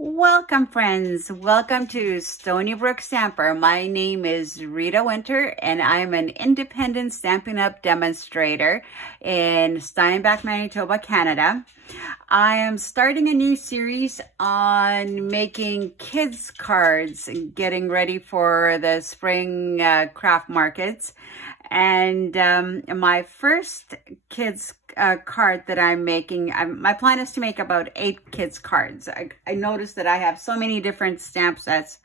Welcome friends, welcome to Stonybrook Stamper. My name is Rita Winter and I'm an independent Stampin' Up demonstrator in Steinbach, Manitoba, Canada. I am starting a new series on making kids cards and getting ready for the spring craft markets. And my first kids card that I'm making, my plan is to make about 8 kids cards. I noticed that I have so many different stamp sets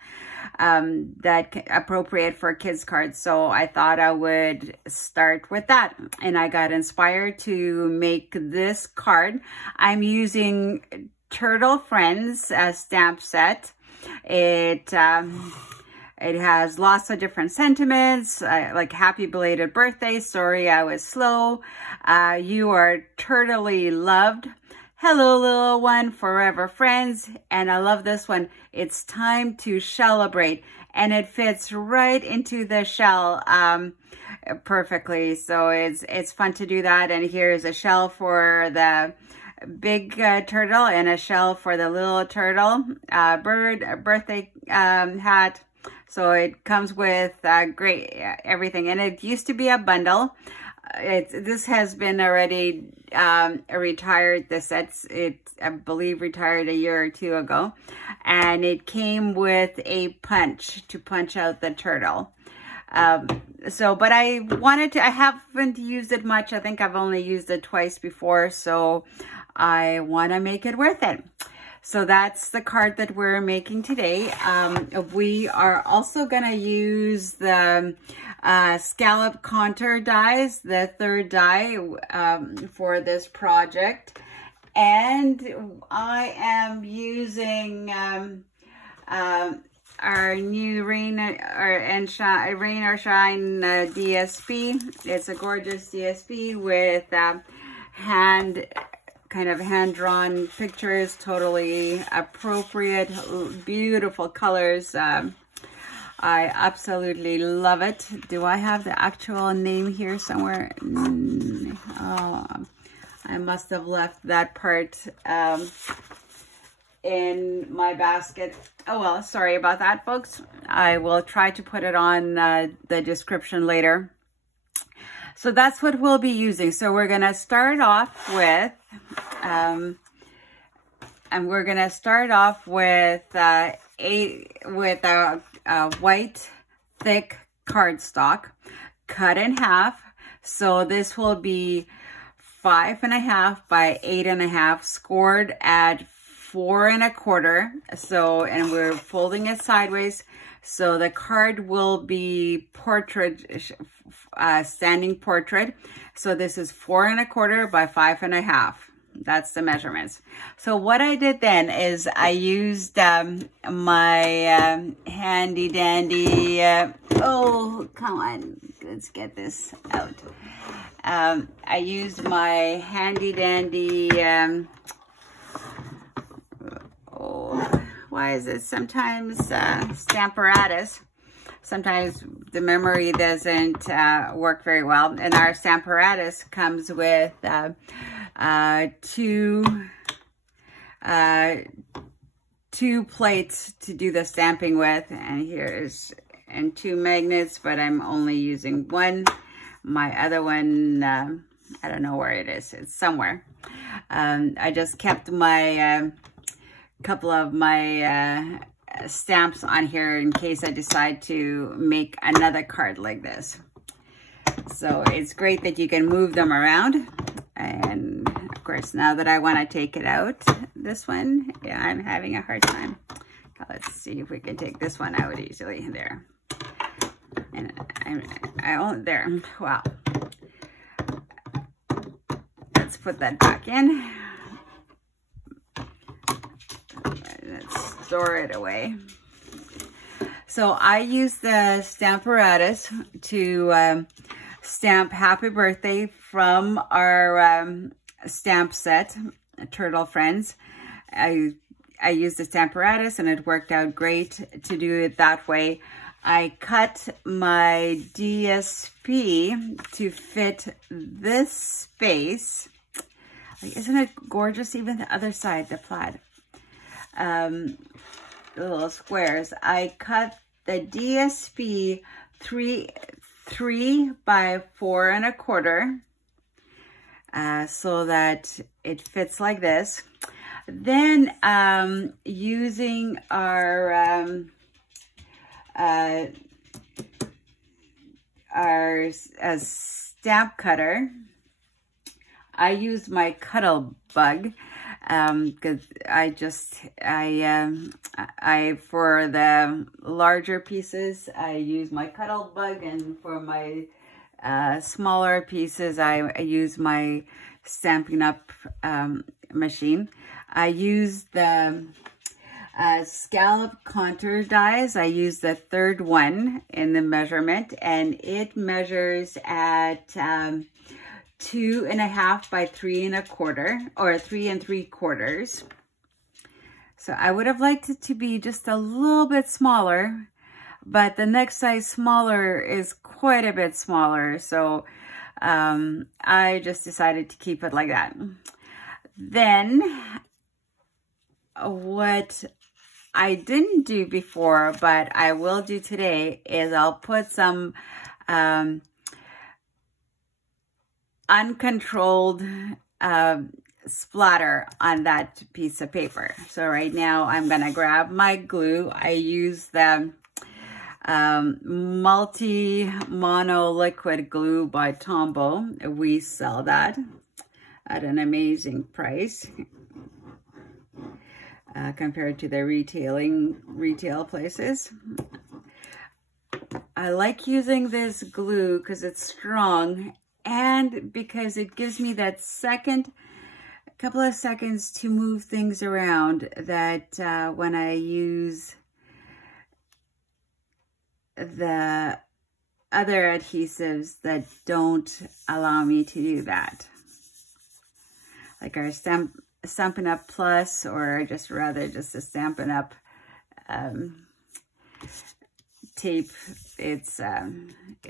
that appropriate for kids cards, so I thought I would start with that. And I got inspired to make this card. I'm using Turtle Friends stamp set. It has lots of different sentiments, like happy belated birthday, sorry I was slow, you are turtly loved, hello little one, forever friends, and I love this one, it's time to celebrate, and it fits right into the shell perfectly, so it's fun to do that. And here's a shell for the big turtle and a shell for the little turtle, birthday hat. So it comes with great everything, and it used to be a bundle. This has been already retired. The sets, I believe, retired a year or two ago, and it came with a punch to punch out the turtle. But I haven't used it much. I think I've only used it twice before, so I want to make it worth it. So that's the card that we're making today. We are also going to use the scallop contour dies, the third die for this project. And I am using our new Rain or Shine DSP. It's a gorgeous DSP with hand-drawn pictures, totally appropriate, beautiful colors. I absolutely love it. Do I have the actual name here somewhere? Oh, I must have left that part in my basket. Oh well, sorry about that, folks. I will try to put it on the description later. So that's what we'll be using. So we're gonna start off with a white thick cardstock cut in half. So this will be 5.5 by 8.5, scored at 4 1/4. So, and we're folding it sideways. So the card will be portrait, standing portrait. So this is 4 1/4 by 5.5. That's the measurements. So what I did then is I used my handy dandy, oh, come on, let's get this out. I used my handy dandy, why is it sometimes Stamparatus? Sometimes the memory doesn't work very well. And our Stamparatus comes with two plates to do the stamping with. And 2 magnets, but I'm only using one. My other one, I don't know where it is. It's somewhere. I just kept my couple of my stamps on here in case I decide to make another card like this. So it's great that you can move them around. And of course, now that I want to take it out, this one, yeah, I'm having a hard time. Let's see if we can take this one out easily. There. And there. Wow. Let's put that back in. Let's store it away. So I use the Stamparatus to stamp happy birthday from our stamp set, Turtle Friends. I used the Stamparatus and it worked out great to do it that way. I cut my DSP to fit this space. Isn't it gorgeous? Even the other side, the plaid. little squares. I cut the DSP 3 by 4 1/4 so that it fits like this. Then using our stamp cutter, I used my Cuttle Bug because for the larger pieces I use my Cuttle Bug, and for my smaller pieces I use my Stampin' Up machine. I use the scallop contour dies. I use the 3rd one in the measurement, and it measures at 2.5 by 3 1/4 or 3 3/4. So I would have liked it to be just a little bit smaller, but the next size smaller is quite a bit smaller. So I just decided to keep it like that. Then what I didn't do before, but I will do today, is I'll put some uncontrolled splatter on that piece of paper. So right now I'm gonna grab my glue. I use the multi-mono liquid glue by Tombow. We sell that at an amazing price compared to the retail places. I like using this glue because it's strong and because it gives me that couple of seconds to move things around that when I use the other adhesives that don't allow me to do that. Like our Stampin' Up Plus, or just a Stampin' Up tape. It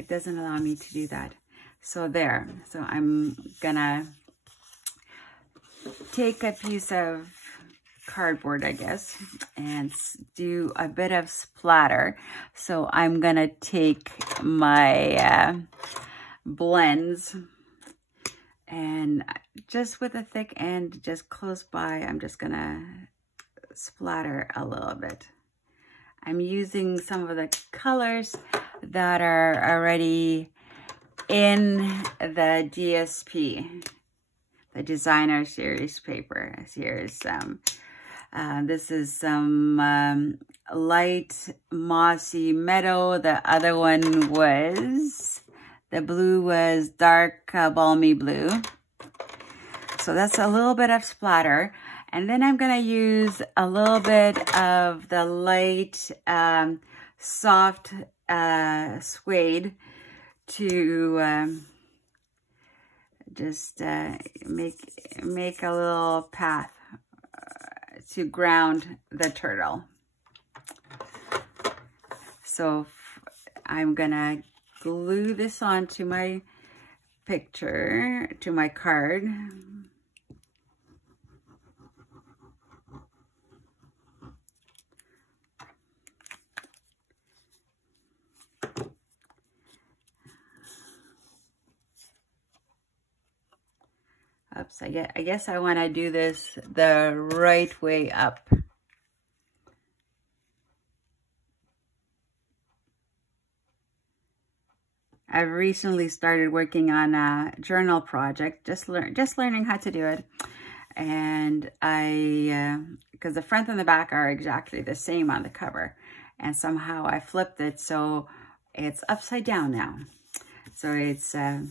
doesn't allow me to do that. So there. So I'm gonna take a piece of cardboard, I guess, and do a bit of splatter. So I'm gonna take my blends, and just with a thick end, just close by, I'm just gonna splatter a little bit. I'm using some of the colors that are already in the DSP, the Designer Series paper. Here's some, this is some light mossy meadow. The other one was, the blue was dark balmy blue. So that's a little bit of splatter. And then I'm gonna use a little bit of the light soft suede to just make a little path to ground the turtle. So I'm gonna glue this onto my picture, to my card. Oops, I guess I want to do this the right way up. I've recently started working on a journal project, just learning how to do it. And because the front and the back are exactly the same on the cover, and somehow I flipped it so it's upside down now. So it's a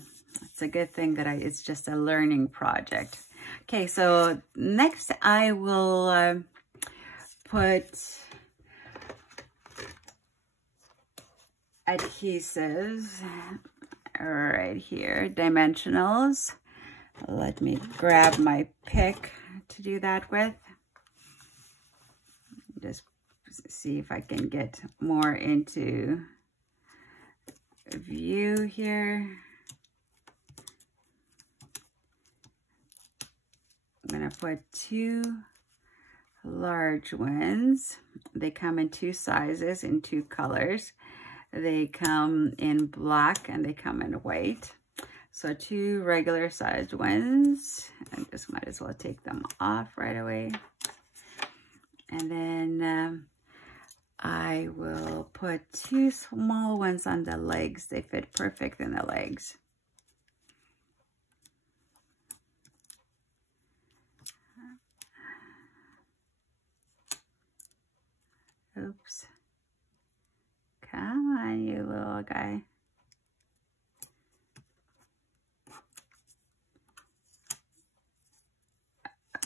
good thing that it's just a learning project. Okay, so next I will put adhesives right here, dimensionals. Let me grab my pick to do that with. Just see if I can get more into view here. I'm gonna put 2 large ones. They come in 2 sizes, in 2 colors. They come in black and they come in white. So 2 regular sized ones. I just might as well take them off right away. And then I will put 2 small ones on the legs. They fit perfect in the legs. Oops. Come on, you little guy.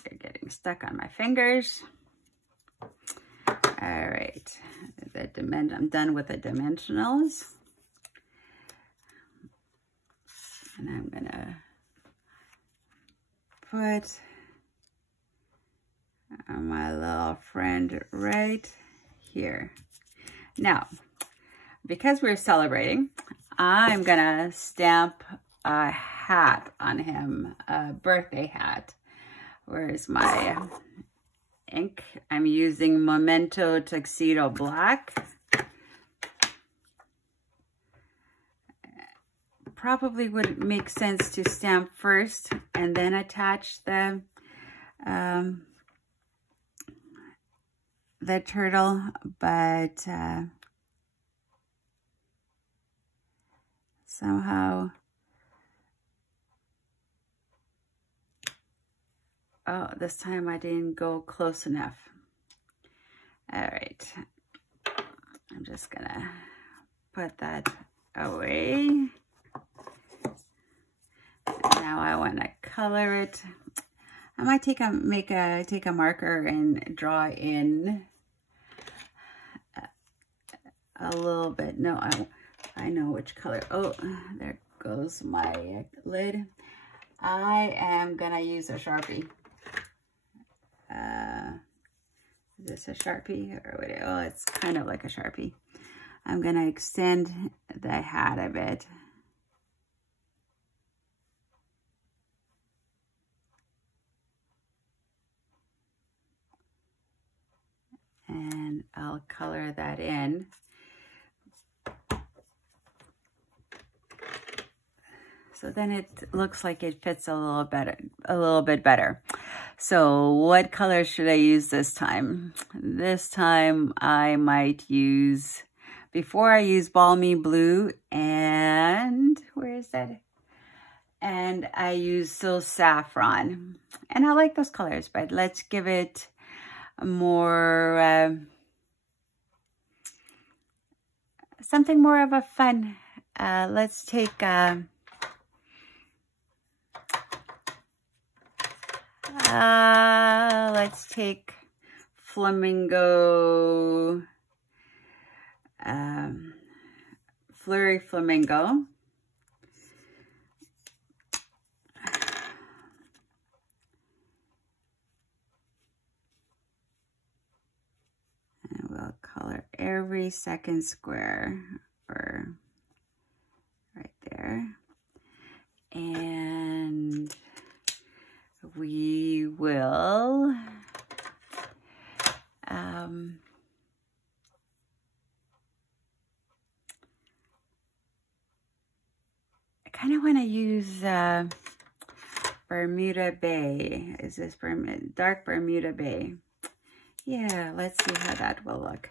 You're getting stuck on my fingers. All right, I'm done with the dimensionals. And I'm gonna put my little friend right here. Now, because we're celebrating, I'm gonna stamp a hat on him, a birthday hat. Where's my ink? I'm using Memento Tuxedo Black. Probably would make sense to stamp first and then attach the turtle, but somehow, oh, this time I didn't go close enough. All right, I'm just gonna put that away. Now I want to color it. I might take a marker and draw in a little bit. No, I know which color. Oh, there goes my lid. I am gonna use a Sharpie. Is this a Sharpie or what? Oh, it's kind of like a Sharpie. I'm gonna extend the hat a bit. And I'll color that in. So then it looks like it fits a little bit better. So what color should I use this time? This time I might use, before I use Balmy Blue and, where is that? And I use So Saffron. And I like those colors, but let's give it more, something more of a fun. Let's take, Flamingo, Flurry Flamingo. And we'll color every second square, or right there. And we will I kind of want to use Bermuda Bay. Is this dark Bermuda Bay? Yeah, let's see how that will look.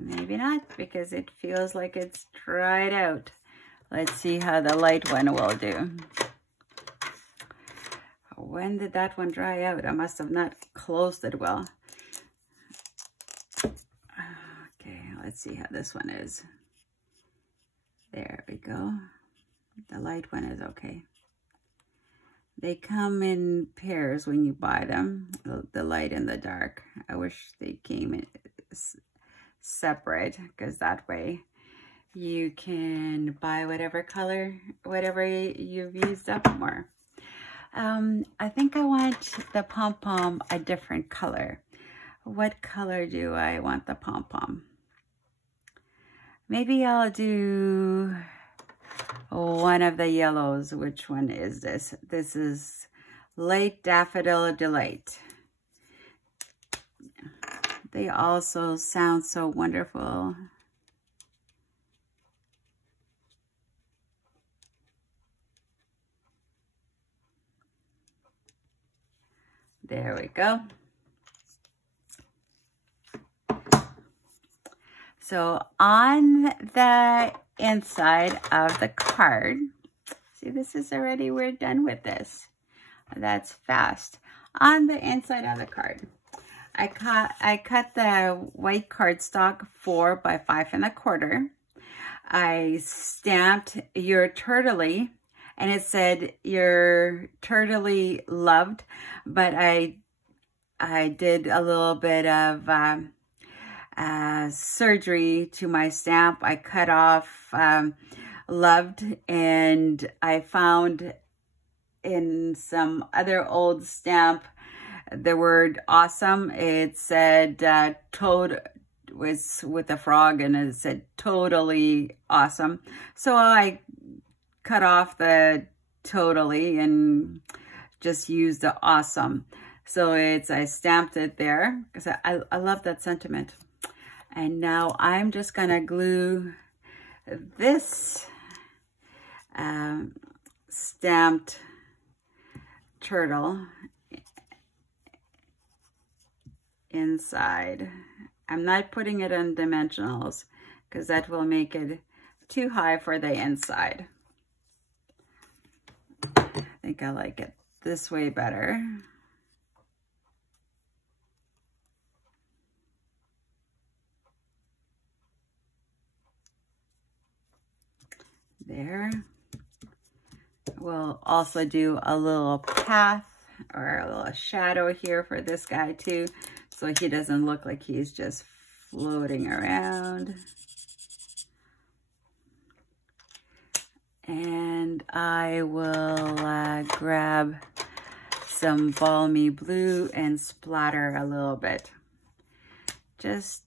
Maybe not, because it feels like it's dried out. Let's see how the light one will do. When did that one dry out? I must have not closed it well. Okay, let's see how this one is. There we go. The light one is okay. They come in pairs when you buy them, the light and the dark. I wish they came in separate, because that way you can buy whatever color, whatever you've used up more. I think I want the pom-pom a different color. What color do I want the pom-pom? Maybe I'll do one of the yellows. Which one is this? This is Late Daffodil Delight. They also sound so wonderful. There we go. So on the inside of the card, see, this is already, we're done with this. That's fast. On the inside of the card, I cut the white cardstock 4 by 5 1/4. I stamped "You're Turtly," and it said "You're turtly loved," but I did a little bit of surgery to my stamp. I cut off "loved," and I found in some other old stamp the word "awesome." It said toad was with a frog, and it said "totally awesome." So I cut off the "totally" and just used the "awesome." So I stamped it there because I love that sentiment. And now I'm just gonna glue this stamped turtle inside. I'm not putting it in dimensionals because that will make it too high for the inside. I think I like it this way better. There. We'll also do a little path or a little shadow here for this guy too, so he doesn't look like he's just floating around. And I will grab some balmy blue and splatter a little bit. Just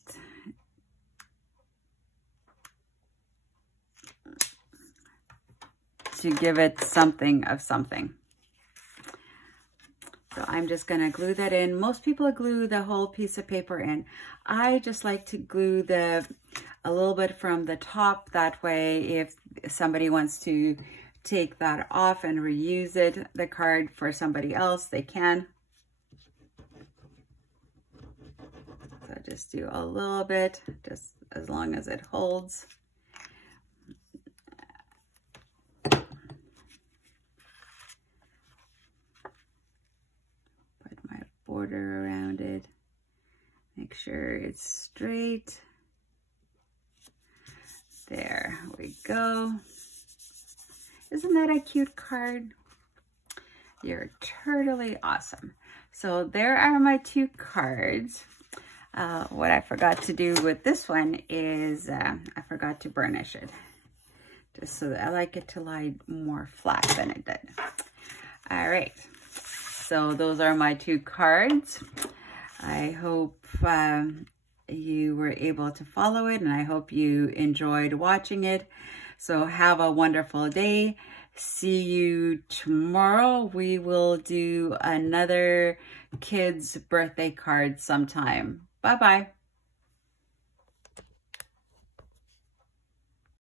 to give it something of something. So I'm just gonna glue that in. Most people glue the whole piece of paper in. I just like to glue a little bit from the top. That way, if somebody wants to take that off and reuse it, the card for somebody else, they can. So just do a little bit, just as long as it holds. Border around it. Make sure it's straight. There we go. Isn't that a cute card? You're totally awesome. So there are my 2 cards. What I forgot to do with this one is I forgot to burnish it. Just so that I like it to lie more flat than it did. All right. So those are my 2 cards. I hope you were able to follow it, and I hope you enjoyed watching it. So have a wonderful day. See you tomorrow. We will do another kid's birthday card sometime. Bye-bye.